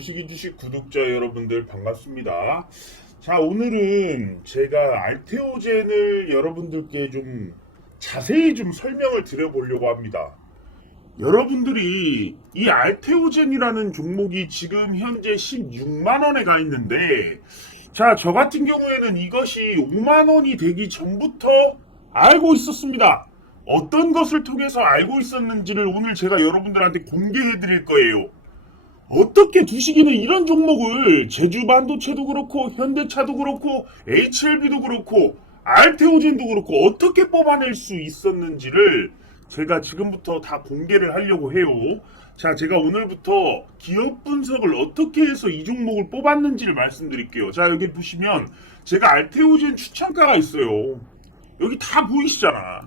부식이 주식 구독자 여러분들 반갑습니다. 자, 오늘은 제가 알테오젠을 여러분들께 좀 자세히 좀 설명을 드려보려고 합니다. 여러분들이 이 알테오젠이라는 종목이 지금 현재 16만원에 가 있는데, 자, 저 같은 경우에는 이것이 5만원이 되기 전부터 알고 있었습니다. 어떤 것을 통해서 알고 있었는지를 오늘 제가 여러분들한테 공개해 드릴 거예요. 어떻게 두식이는 이런 종목을 제주 반도체도 그렇고 현대차도 그렇고 HLB도 그렇고 알테오젠도 그렇고 어떻게 뽑아낼 수 있었는지를 제가 지금부터 다 공개를 하려고 해요. 자, 제가 오늘부터 기업 분석을 어떻게 해서 이 종목을 뽑았는지를 말씀드릴게요. 자, 여기 보시면 제가 알테오젠 추천가가 있어요. 여기 다 보이시잖아.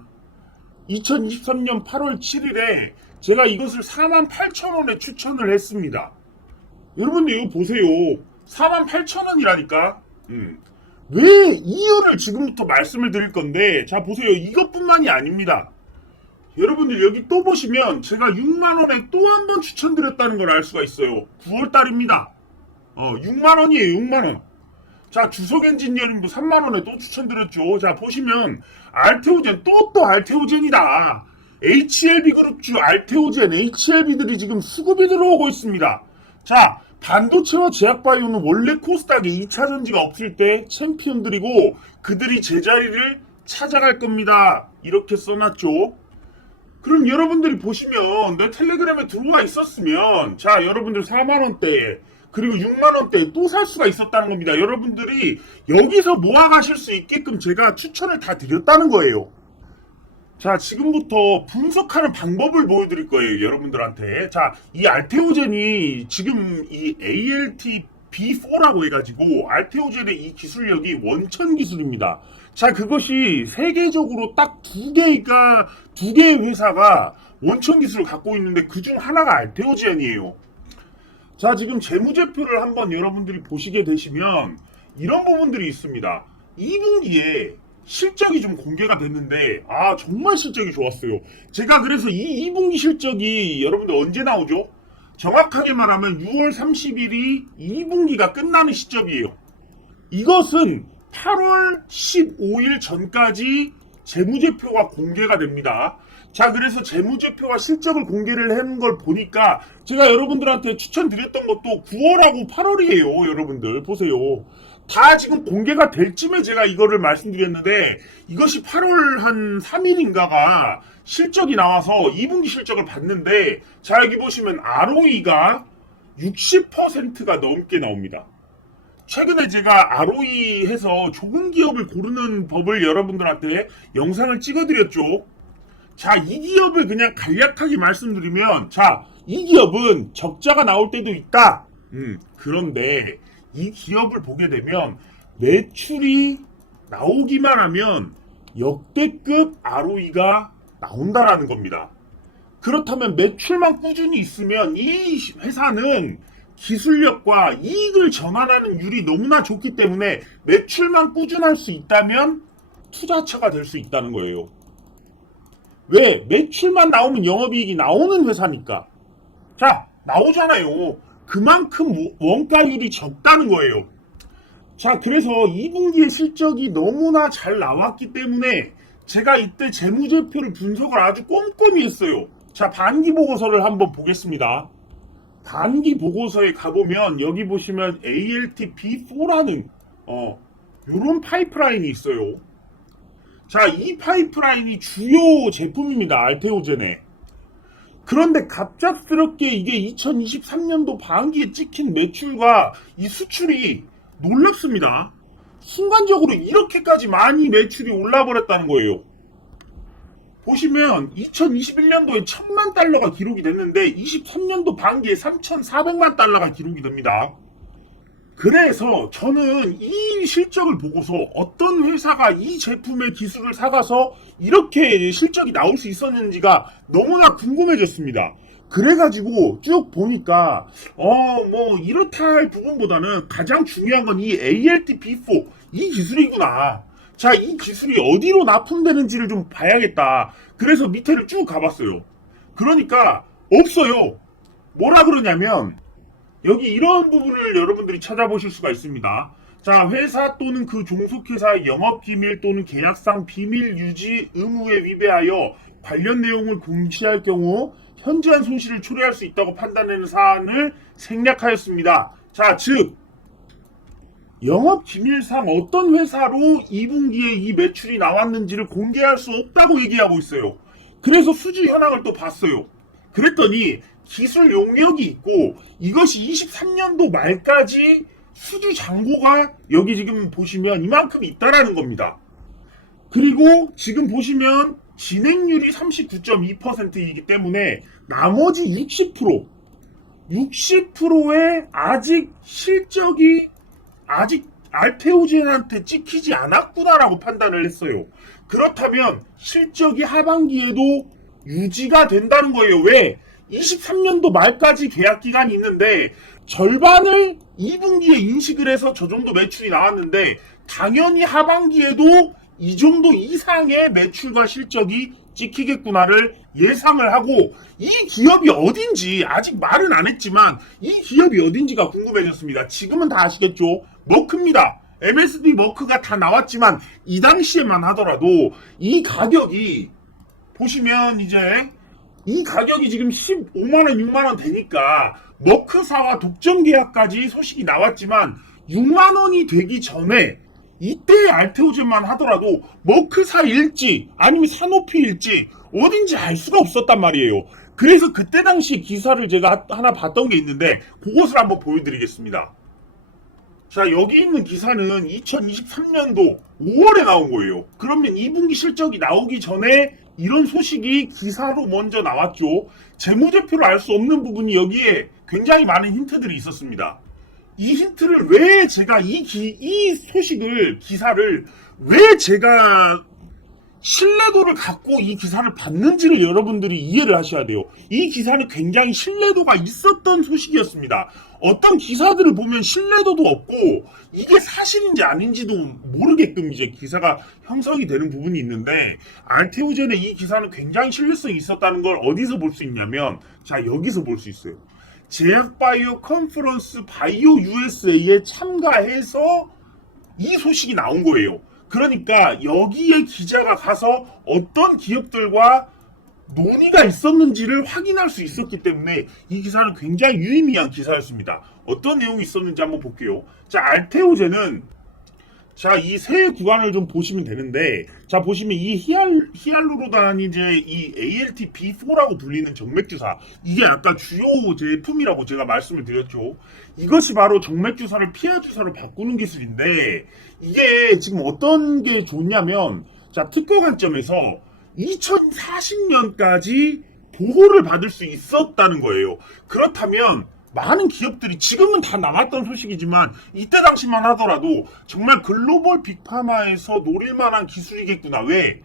2023년 8월 7일에 제가 이것을 48,000원에 추천을 했습니다. 여러분들 이거 보세요. 48,000원이라니까. 음. 왜 이유를 지금부터 말씀을 드릴 건데 자 보세요. 이것뿐만이 아닙니다. 여러분들 여기 또 보시면 제가 6만원에 또 한 번 추천드렸다는 걸 알 수가 있어요. 9월달입니다. 어 6만원이에요. 6만원. 자, 주석 엔지니어링도 3만원에 또 추천드렸죠. 자, 보시면, 알테오젠, 또 또 알테오젠이다. HLB 그룹주 알테오젠, HLB들이 지금 수급이 들어오고 있습니다. 자, 반도체와 제약바이오는 원래 코스닥에 2차 전지가 없을 때 챔피언들이고, 그들이 제자리를 찾아갈 겁니다. 이렇게 써놨죠. 그럼 여러분들이 보시면, 내 텔레그램에 들어와 있었으면, 자, 여러분들 4만원대에, 그리고 6만원대에 또 살 수가 있었다는 겁니다. 여러분들이 여기서 모아가실 수 있게끔 제가 추천을 다 드렸다는 거예요. 자, 지금부터 분석하는 방법을 보여드릴 거예요, 여러분들한테. 자, 이 알테오젠이 지금 이 ALT B4라고 해가지고 알테오젠의 이 기술력이 원천 기술입니다. 자, 그것이 세계적으로 딱 두 개가, 두 개의 회사가 원천 기술을 갖고 있는데 그중 하나가 알테오젠이에요. 자, 지금 재무제표를 한번 여러분들이 보시게 되시면 이런 부분들이 있습니다. 2분기에 실적이 좀 공개가 됐는데 아 정말 실적이 좋았어요. 제가 그래서 이 2분기 실적이 여러분들 언제 나오죠? 정확하게 말하면 6월 30일이 2분기가 끝나는 시점이에요. 이것은 8월 15일 전까지 재무제표가 공개가 됩니다. 자, 그래서 재무제표와 실적을 공개를 한 걸 보니까 제가 여러분들한테 추천드렸던 것도 9월하고 8월이에요, 여러분들. 보세요. 다 지금 공개가 될 쯤에 제가 이거를 말씀드렸는데 이것이 8월 한 3일인가가 실적이 나와서 2분기 실적을 봤는데 자, 여기 보시면 ROE가 60%가 넘게 나옵니다. 최근에 제가 ROE 해서 좋은 기업을 고르는 법을 여러분들한테 영상을 찍어드렸죠. 자, 이 기업을 그냥 간략하게 말씀드리면, 자, 이 기업은 적자가 나올 때도 있다. 음, 그런데 이 기업을 보게 되면 매출이 나오기만 하면 역대급 ROE가 나온다라는 겁니다. 그렇다면 매출만 꾸준히 있으면 이 회사는 기술력과 이익을 전환하는 율이 너무나 좋기 때문에 매출만 꾸준할 수 있다면 투자처가 될 수 있다는 거예요. 왜? 매출만 나오면 영업이익이 나오는 회사니까. 자, 나오잖아요. 그만큼 원가율이 적다는 거예요. 자, 그래서 2분기의 실적이 너무나 잘 나왔기 때문에 제가 이때 재무제표를 분석을 아주 꼼꼼히 했어요. 자, 반기 보고서를 한번 보겠습니다. 단기 보고서에 가보면 여기 보시면 ALT B4라는 어 요런 파이프라인이 있어요. 자, 이 파이프라인이 주요 제품입니다. 알테오젠의. 그런데 갑작스럽게 이게 2023년도 반기에 찍힌 매출과 이 수출이 놀랍습니다. 순간적으로 이렇게까지 많이 매출이 올라버렸다는 거예요. 보시면 2021년도에 1000만 달러가 기록이 됐는데 23년도 반기에 3400만 달러가 기록이 됩니다. 그래서 저는 이 실적을 보고서 어떤 회사가 이 제품의 기술을 사가서 이렇게 실적이 나올 수 있었는지가 너무나 궁금해졌습니다. 그래가지고 쭉 보니까 어 뭐 이렇다 할 부분보다는 가장 중요한 건 이 ALT B4 이 기술이구나. 자, 이 기술이 어디로 납품되는지를 좀 봐야겠다. 그래서 밑에를 쭉 가봤어요. 그러니까 없어요. 뭐라 그러냐면 여기 이런 부분을 여러분들이 찾아보실 수가 있습니다. 자, 회사 또는 그 종속회사의 영업기밀 또는 계약상 비밀 유지 의무에 위배하여 관련 내용을 공시할 경우 현저한 손실을 초래할 수 있다고 판단하는 사안을 생략하였습니다. 자, 즉 영업 기밀상 어떤 회사로 2분기에 이 매출이 나왔는지를 공개할 수 없다고 얘기하고 있어요. 그래서 수주 현황을 또 봤어요. 그랬더니 기술 용역이 있고 이것이 23년도 말까지 수주 잔고가 여기 지금 보시면 이만큼 있다라는 겁니다. 그리고 지금 보시면 진행률이 39.2%이기 때문에 나머지 60% 60%의 아직 실적이 아직 알테오젠한테 찍히지 않았구나라고 판단을 했어요. 그렇다면 실적이 하반기에도 유지가 된다는 거예요. 왜? 23년도 말까지 계약 기간이 있는데 절반을 2분기에 인식을 해서 저 정도 매출이 나왔는데 당연히 하반기에도 이 정도 이상의 매출과 실적이 찍히겠구나를 예상을 하고 이 기업이 어딘지 아직 말은 안 했지만 이 기업이 어딘지가 궁금해졌습니다. 지금은 다 아시겠죠? 머크입니다. MSD 머크가 다 나왔지만 이 당시에만 하더라도 이 가격이 보시면 이제 이 가격이 지금 15만원, 6만원 되니까 머크사와 독점 계약까지 소식이 나왔지만 6만원이 되기 전에 이때 알테오젠만 하더라도 머크사일지 아니면 사노피일지 어딘지 알 수가 없었단 말이에요. 그래서 그때 당시 기사를 제가 하나 봤던 게 있는데 그것을 한번 보여드리겠습니다. 자, 여기 있는 기사는 2023년도 5월에 나온 거예요. 그러면 2분기 실적이 나오기 전에 이런 소식이 기사로 먼저 나왔죠. 재무제표를 알 수 없는 부분이 여기에 굉장히 많은 힌트들이 있었습니다. 이 힌트를 왜 제가 이, 기, 이 소식을, 기사를 왜 제가 신뢰도를 갖고 이 기사를 봤는지를 여러분들이 이해를 하셔야 돼요. 이 기사는 굉장히 신뢰도가 있었던 소식이었습니다. 어떤 기사들을 보면 신뢰도도 없고 이게 사실인지 아닌지도 모르게끔 이제 기사가 형성이 되는 부분이 있는데 알테오젠의 이 기사는 굉장히 신뢰성이 있었다는 걸 어디서 볼 수 있냐면 자 여기서 볼 수 있어요. 제약바이오 컨퍼런스 바이오 USA에 참가해서 이 소식이 나온 거예요. 그러니까 여기에 기자가 가서 어떤 기업들과 논의가 있었는지를 확인할 수 있었기 때문에 이 기사는 굉장히 유의미한 기사였습니다. 어떤 내용이 있었는지 한번 볼게요. 자, 알테오제는 자, 이 세 구간을 좀 보시면 되는데, 자, 보시면 이 히알, 히알루로단이 이제 이 ALT B4라고 불리는 정맥주사, 이게 아까 주요 제품이라고 제가 말씀을 드렸죠. 이것이 바로 정맥주사를 피하주사로 바꾸는 기술인데, 이게 지금 어떤 게 좋냐면, 자, 특허 관점에서 2040년까지 보호를 받을 수 있었다는 거예요. 그렇다면, 많은 기업들이 지금은 다 남았던 소식이지만 이때 당시만 하더라도 정말 글로벌 빅파마에서 노릴 만한 기술이겠구나. 왜?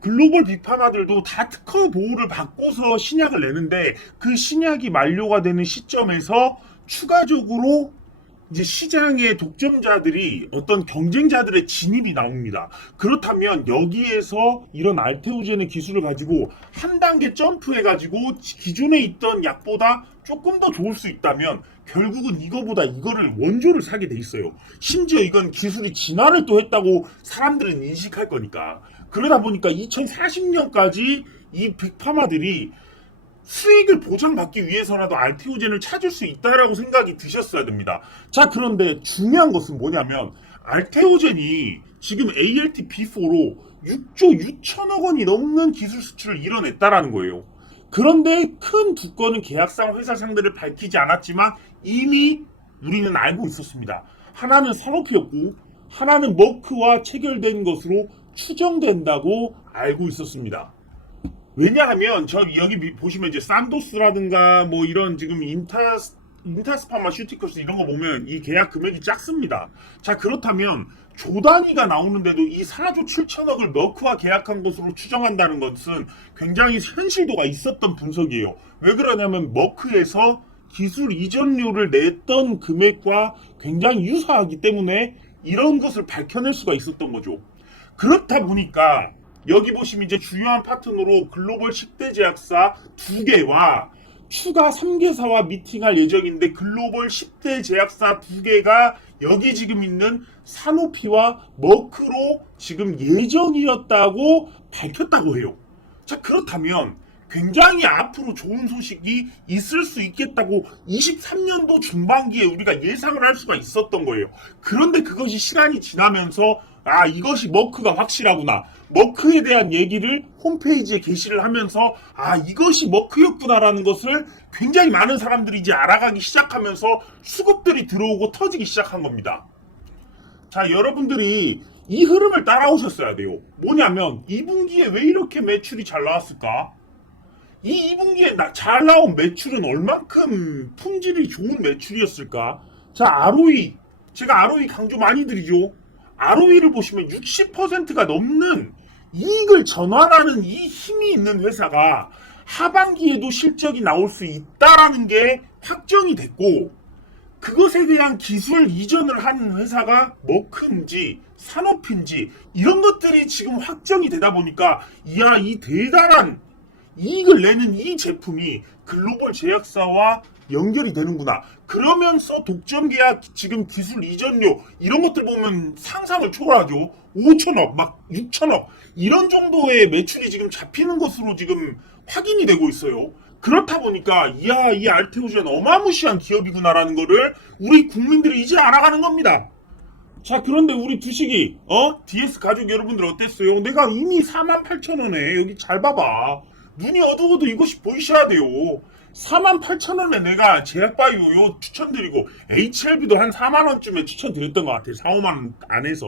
글로벌 빅파마들도 다 특허 보호를 받고서 신약을 내는데 그 신약이 만료가 되는 시점에서 추가적으로 이제 시장의 독점자들이 어떤 경쟁자들의 진입이 나옵니다. 그렇다면 여기에서 이런 알테오젠의 기술을 가지고 한 단계 점프해가지고 기존에 있던 약보다 조금 더 좋을 수 있다면 결국은 이거보다 이거를 원조를 사게 돼 있어요. 심지어 이건 기술이 진화를 또 했다고 사람들은 인식할 거니까. 그러다 보니까 2040년까지 이 빅파마들이 수익을 보장받기 위해서라도 알테오젠을 찾을 수 있다라고 생각이 드셨어야 됩니다. 자, 그런데 중요한 것은 뭐냐면 알테오젠이 지금 ALT B4로 6조 6천억 원이 넘는 기술 수출을 이뤄냈다라는 거예요. 그런데 큰 두 건은 계약상 회사 상대를 밝히지 않았지만 이미 우리는 알고 있었습니다. 하나는 산업이었고 하나는 머크와 체결된 것으로 추정된다고 알고 있었습니다. 왜냐하면 저 여기 미- 보시면 이제 산도스라든가 뭐 이런 지금 인타 인타스파마 슈티컬스 이런 거 보면 이 계약 금액이 작습니다. 자 그렇다면 조단위가 나오는데도 이 4조 7천억을 머크와 계약한 것으로 추정한다는 것은 굉장히 현실도가 있었던 분석이에요. 왜 그러냐면 머크에서 기술 이전료를 냈던 금액과 굉장히 유사하기 때문에 이런 것을 밝혀낼 수가 있었던 거죠. 그렇다 보니까 여기 보시면 이제 주요한 파트너로 글로벌 10대 제약사 두 개와 추가 3개사와 미팅할 예정인데 글로벌 10대 제약사 두 개가 여기 지금 있는 사노피와 머크로 지금 예정이었다고 밝혔다고 해요. 자, 그렇다면 굉장히 앞으로 좋은 소식이 있을 수 있겠다고 23년도 중반기에 우리가 예상을 할 수가 있었던 거예요. 그런데 그것이 시간이 지나면서 아, 이것이 머크가 확실하구나. 머크에 대한 얘기를 홈페이지에 게시를 하면서 아, 이것이 머크였구나라는 것을 굉장히 많은 사람들이 이제 알아가기 시작하면서 수급들이 들어오고 터지기 시작한 겁니다. 자, 여러분들이 이 흐름을 따라오셨어야 돼요. 뭐냐면 2분기에 왜 이렇게 매출이 잘 나왔을까? 이 2분기에 나, 잘 나온 매출은 얼만큼 품질이 좋은 매출이었을까? 자, ROE. 제가 ROE 강조 많이 드리죠. ROE를 보시면 60%가 넘는 이익을 전환하는 이 힘이 있는 회사가 하반기에도 실적이 나올 수 있다라는 게 확정이 됐고, 그것에 대한 기술 이전을 하는 회사가 머크인지 산업인지 이런 것들이 지금 확정이 되다 보니까 이야 이 대단한 이익을 내는 이 제품이 글로벌 제약사와 연결이 되는구나. 그러면서 독점 계약 지금 기술 이전료 이런 것들 보면 상상을 초월하죠. 5천억, 막 6천억 이런 정도의 매출이 지금 잡히는 것으로 지금 확인이 되고 있어요. 그렇다 보니까 이야 이 알테오젠 어마무시한 기업이구나라는 거를 우리 국민들이 이제 알아가는 겁니다. 자 그런데 우리 주식이 어 DS 가족 여러분들 어땠어요? 내가 이미 48,000 원에 여기 잘 봐봐 눈이 어두워도 이것이 보이셔야 돼요 48,000원에 내가 제약바이오 요 추천드리고 HLB도 한 4만 원쯤에 추천드렸던 것 같아요. 4, 5만 원 안에서.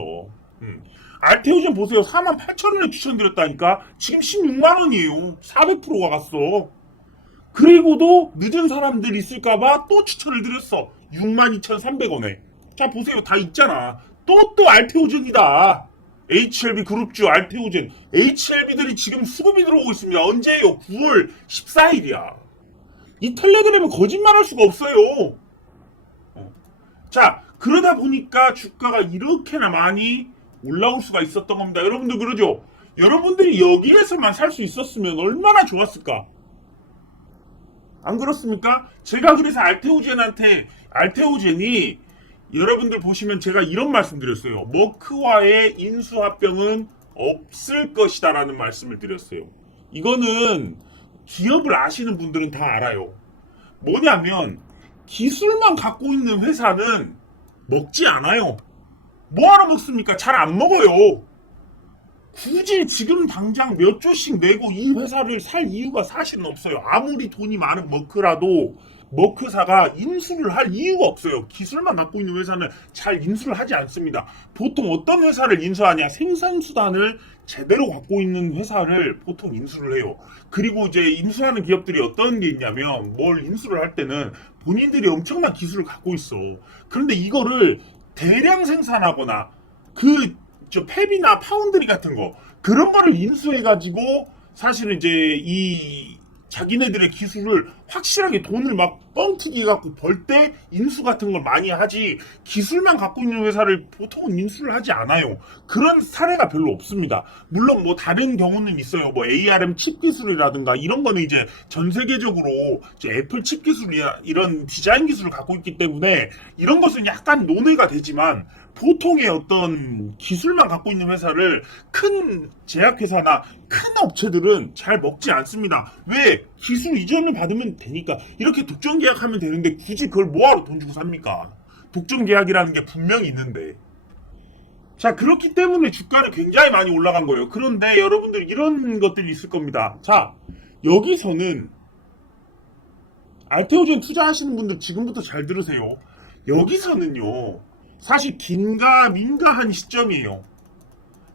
음. 알테오젠 보세요. 48,000원에 추천드렸다니까 지금 16만 원이에요. 400%가 갔어. 그리고도 늦은 사람들 있을까봐 또 추천을 드렸어. 62,300원에. 자 보세요. 다 있잖아. 또또 알테오젠이다. HLB 그룹주 알테오젠. HLB들이 지금 수급이 들어오고 있습니다. 언제예요? 9월 14일이야 이 텔레그램은 거짓말할 수가 없어요 어. 자 그러다 보니까 주가가 이렇게나 많이 올라올 수가 있었던 겁니다 여러분들 그러죠 여러분들이 여기에서만 살 수 있었으면 얼마나 좋았을까 안 그렇습니까? 제가 그래서 알테오젠한테 알테오젠이 여러분들 보시면 제가 이런 말씀 드렸어요. 머크와의 인수합병은 없을 것이다라는 말씀을 드렸어요. 이거는 기업을 아시는 분들은 다 알아요. 뭐냐면 기술만 갖고 있는 회사는 먹지 않아요. 뭐하러 먹습니까? 잘 안 먹어요. 굳이 지금 당장 몇 조씩 내고 이 회사를 살 이유가 사실은 없어요. 아무리 돈이 많은 머크라도 머크사가 인수를 할 이유가 없어요. 기술만 갖고 있는 회사는 잘 인수를 하지 않습니다. 보통 어떤 회사를 인수하냐? 생산수단을 제대로 갖고 있는 회사를 보통 인수를 해요. 그리고 이제 인수하는 기업들이 어떤 게 있냐면 뭘 인수를 할 때는 본인들이 엄청난 기술을 갖고 있어. 그런데 이거를 대량 생산하거나 그저 팹이나 파운드리 같은 거 그런 거를 인수해 가지고 사실은 이제 이 자기네들의 기술을 확실하게 돈을 막 뻥튀기 갖고 벌 때 인수 같은 걸 많이 하지 기술만 갖고 있는 회사를 보통은 인수를 하지 않아요. 그런 사례가 별로 없습니다. 물론 뭐 다른 경우는 있어요. 뭐 ARM 칩 기술이라든가 이런 거는 이제 전 세계적으로 애플 칩 기술이야 이런 디자인 기술을 갖고 있기 때문에 이런 것은 약간 논의가 되지만 보통의 어떤 기술만 갖고 있는 회사를 큰 제약회사나 큰 업체들은 잘 먹지 않습니다. 왜? 기술 이전을 받으면 되니까. 이렇게 독점 계약하면 되는데 굳이 그걸 뭐하러 돈 주고 삽니까? 독점 계약이라는 게 분명히 있는데. 자, 그렇기 때문에 주가는 굉장히 많이 올라간 거예요. 그런데 여러분들 이런 것들이 있을 겁니다. 자, 여기서는 알테오젠 투자하시는 분들 지금부터 잘 들으세요. 여기서는요. 사실 긴가 민가한 시점이에요.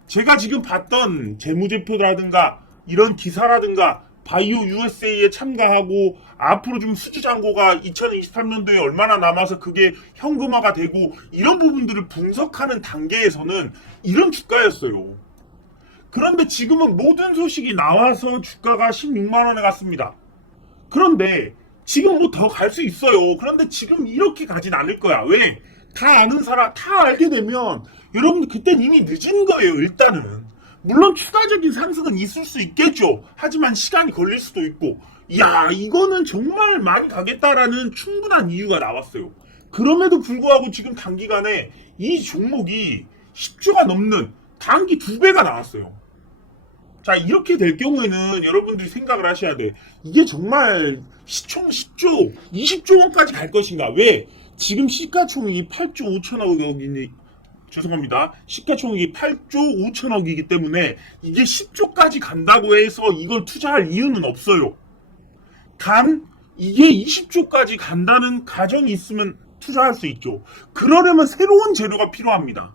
제가 지금 봤던 재무제표라든가 이런 기사라든가 바이오 USA에 참가하고 앞으로 좀 수주 잔고가 2023년도에 얼마나 남아서 그게 현금화가 되고 이런 부분들을 분석하는 단계에서는 이런 주가였어요. 그런데 지금은 모든 소식이 나와서 주가가 16만 원에 갔습니다. 그런데 지금 뭐 더 갈 수 있어요. 그런데 지금 이렇게 가진 않을 거야. 왜? 다 아는 사람, 다 알게 되면 여러분들 그땐 이미 늦은 거예요. 일단은 물론 추가적인 상승은 있을 수 있겠죠. 하지만 시간이 걸릴 수도 있고, 야 이거는 정말 많이 가겠다라는 충분한 이유가 나왔어요. 그럼에도 불구하고 지금 단기간에 이 종목이 10조가 넘는 단기 두 배가 나왔어요. 자 이렇게 될 경우에는 여러분들이 생각을 하셔야 돼. 이게 정말 시총 10조, 20조 원까지 갈 것인가? 왜? 지금 시가총액이 8조 5천억이니 죄송합니다. 시가총액이 8조 5천억이기 때문에 이게 10조까지 간다고 해서 이걸 투자할 이유는 없어요. 단 이게 20조까지 간다는 가정이 있으면 투자할 수 있죠. 그러려면 새로운 재료가 필요합니다.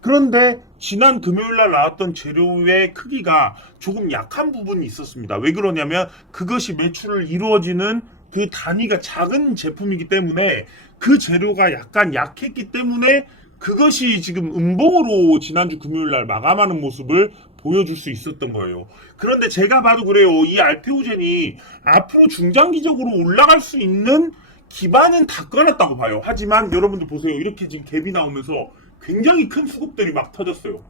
그런데 지난 금요일 날 나왔던 재료의 크기가 조금 약한 부분이 있었습니다. 왜 그러냐면 그것이 매출을 이루어지는 그 단위가 작은 제품이기 때문에 그 재료가 약간 약했기 때문에 그것이 지금 음봉으로 지난주 금요일 날 마감하는 모습을 보여줄 수 있었던 거예요. 그런데 제가 봐도 그래요. 이 알테오젠이 앞으로 중장기적으로 올라갈 수 있는 기반은 다 꺼냈다고 봐요. 하지만 여러분들 보세요. 이렇게 지금 갭이 나오면서 굉장히 큰 수급들이 막 터졌어요.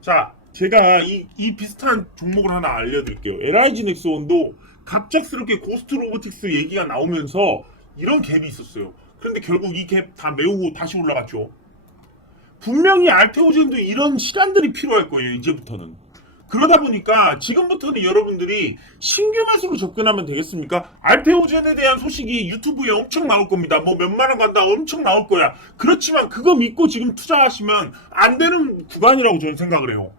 자, 제가 이, 이 비슷한 종목을 하나 알려드릴게요. LIG 넥스원도 갑작스럽게 고스트 로보틱스 얘기가 나오면서 이런 갭이 있었어요. 그런데 결국 이 갭 다 메우고 다시 올라갔죠. 분명히 알테오젠도 이런 시간들이 필요할 거예요, 이제부터는. 그러다 보니까 지금부터는 여러분들이 신규 매수로 접근하면 되겠습니까? 알테오젠에 대한 소식이 유튜브에 엄청 나올 겁니다. 뭐 몇만 원 간다 엄청 나올 거야. 그렇지만 그거 믿고 지금 투자하시면 안 되는 구간이라고 저는 생각을 해요.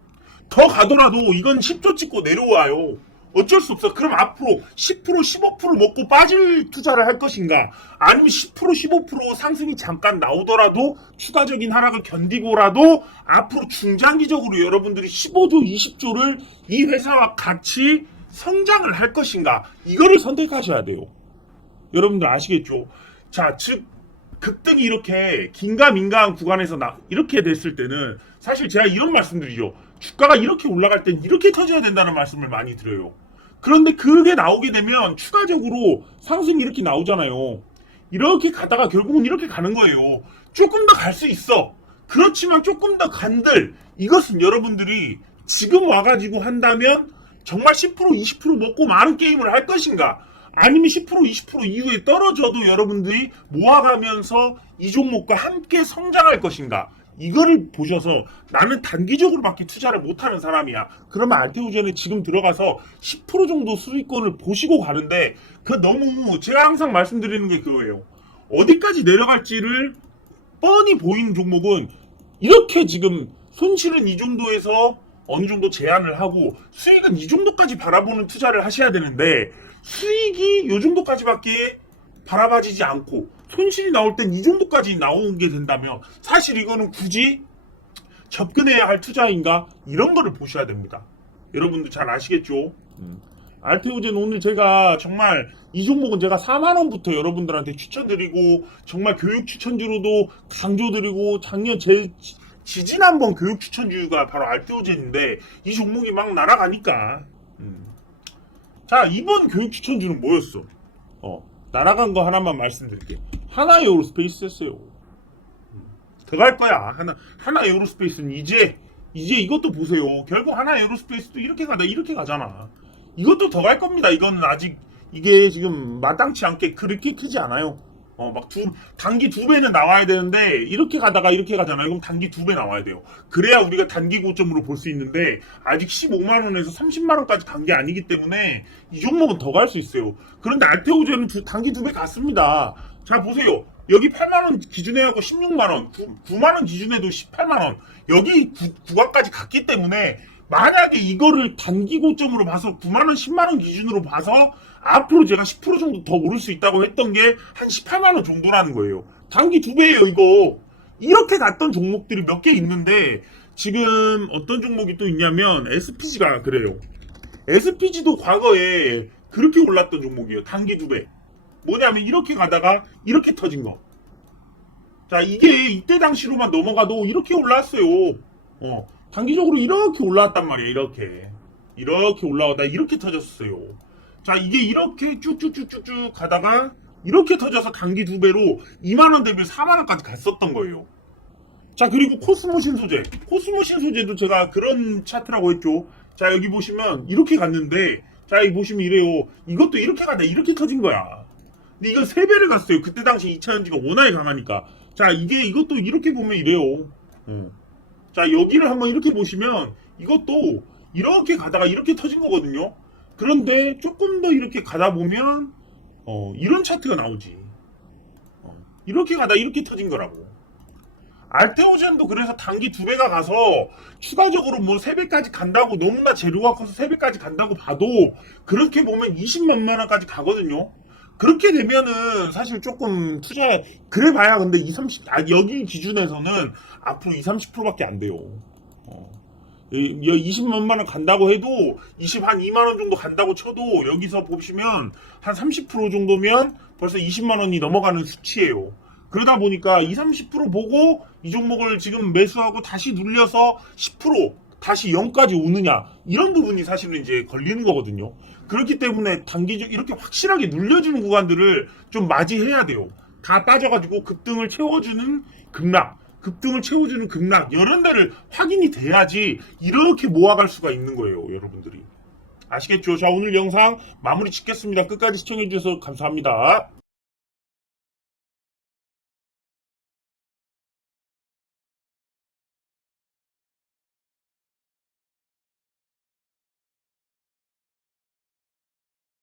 더 가더라도 이건 10조 찍고 내려와요. 어쩔 수 없어. 그럼 앞으로 10% 15% 먹고 빠질 투자를 할 것인가? 아니면 10% 15% 상승이 잠깐 나오더라도 추가적인 하락을 견디고라도 앞으로 중장기적으로 여러분들이 15조 20조를 이 회사와 같이 성장을 할 것인가? 이거를 선택하셔야 돼요. 여러분들 아시겠죠? 자, 즉 급등이 이렇게 긴가민가한 구간에서 나 이렇게 됐을 때는 사실 제가 이런 말씀드리죠. 주가가 이렇게 올라갈 땐 이렇게 터져야 된다는 말씀을 많이 드려요. 그런데 그게 나오게 되면 추가적으로 상승이 이렇게 나오잖아요. 이렇게 가다가 결국은 이렇게 가는 거예요. 조금 더 갈 수 있어. 그렇지만 조금 더 간들 이것은 여러분들이 지금 와가지고 한다면 정말 10% 20% 먹고 많은 게임을 할 것인가? 아니면 10% 20% 이후에 떨어져도 여러분들이 모아가면서 이 종목과 함께 성장할 것인가? 이거를 보셔서 나는 단기적으로밖에 투자를 못하는 사람이야. 그러면 알테오젠에 지금 들어가서 10% 정도 수익권을 보시고 가는데 그 너무 제가 항상 말씀드리는 게 그거예요. 어디까지 내려갈지를 뻔히 보이는 종목은 이렇게 지금 손실은 이 정도에서 어느 정도 제한을 하고 수익은 이 정도까지 바라보는 투자를 하셔야 되는데 수익이 이 정도까지밖에 바라봐지지 않고 손실이 나올 땐 이 정도까지 나오게 된다면 사실 이거는 굳이 접근해야 할 투자인가 이런 거를 보셔야 됩니다. 여러분들 잘 아시겠죠? 알테오젠 오늘 제가 정말 이 종목은 제가 4만 원부터 여러분들한테 추천드리고 정말 교육 추천주로도 강조드리고 작년 제 지- 지지난번 교육 추천주가 바로 알테오젠인데 이 종목이 막 날아가니까 음. 자 이번 교육 추천주는 뭐였어? 어 날아간 거 하나만 말씀드릴게요. 하나 에어로스페이스였어요. 더 갈 거야. 하나 하나 에어로스페이스는 이제 이제 이것도 보세요. 결국 하나 에어로스페이스도 이렇게 가다 이렇게 가잖아. 이것도 더 갈 겁니다. 이거는 아직 이게 지금 마땅치 않게 그렇게 크지 않아요. 어, 막 두, 단기 두 배는 나와야 되는데, 이렇게 가다가 이렇게 가잖아요. 그럼 단기 두 배 나와야 돼요. 그래야 우리가 단기 고점으로 볼 수 있는데, 아직 15만원에서 30만원까지 간 게 아니기 때문에, 이 종목은 더 갈 수 있어요. 그런데 알테오젠은 두- 단기 두 배 갔습니다. 자, 보세요. 여기 8만원 기준에 하고 16만원, 9, 만원 기준에도 18만원, 여기 구, 구간까지 갔기 때문에, 만약에 이거를 단기 고점으로 봐서 9만원, 10만원 기준으로 봐서 앞으로 제가 10% 정도 더 오를 수 있다고 했던 게 한 18만원 정도라는 거예요. 단기 두 배예요, 이거. 이렇게 갔던 종목들이 몇 개 있는데 지금 어떤 종목이 또 있냐면 SPG가 그래요. SPG도 과거에 그렇게 올랐던 종목이에요. 단기 두 배. 뭐냐면 이렇게 가다가 이렇게 터진 거. 자, 이게 이때 당시로만 넘어가도 이렇게 올라왔어요. 어, 단기적으로 이렇게 올라왔단 말이에요. 이렇게. 이렇게 올라오다 이렇게 터졌어요. 자, 이게 이렇게 쭉쭉쭉쭉쭉 가다가 이렇게 터져서 단기 두 배로 2만 원 대비 4만 원까지 갔었던 거예요. 자 그리고 코스모신 소재 코스모신 소재도 제가 그런 차트라고 했죠 자 여기 보시면 이렇게 갔는데 자 여기 보시면 이래요 이것도 이렇게 가다 이렇게 터진 거야 근데 이건 3배를 갔어요. 그때 당시 2차전지가 워낙에 강하니까. 자 이게 이것도 이렇게 보면 이래요. 음. 자 여기를 한번 이렇게 보시면 이것도 이렇게 가다가 이렇게 터진 거거든요. 그런데 조금 더 이렇게 가다 보면 어, 이런 차트가 나오지. 어, 이렇게 가다 이렇게 터진 거라고. 알테오젠도 그래서 단기 두 배가 가서 추가적으로 뭐 세 배까지 간다고 너무나 재료가 커서 세 배까지 간다고 봐도 그렇게 보면 20몇만 원까지 가거든요. 그렇게 되면은 사실 조금 투자 그래 봐야 근데 2, 30 아, 여기 기준에서는 앞으로 2, 30%밖에 안 돼요. 어. 20몇만 원 간다고 해도 20 한 2만 원 정도 간다고 쳐도 여기서 보시면 한 30% 정도면 벌써 20만 원이 넘어가는 수치예요. 그러다 보니까 20, 30% 보고 이 종목을 지금 매수하고 다시 눌려서 10% 다시 0까지 오느냐 이런 부분이 사실은 이제 걸리는 거거든요. 그렇기 때문에 단기적 이렇게 확실하게 눌려주는 구간들을 좀 맞이해야 돼요. 다 빠져가지고 급등을 채워주는 급락, 급등을 채워주는 급락 이런 데를 확인이 돼야지 이렇게 모아갈 수가 있는 거예요, 여러분들이. 아시겠죠? 자 오늘 영상 마무리 짓겠습니다. 끝까지 시청해주셔서 감사합니다.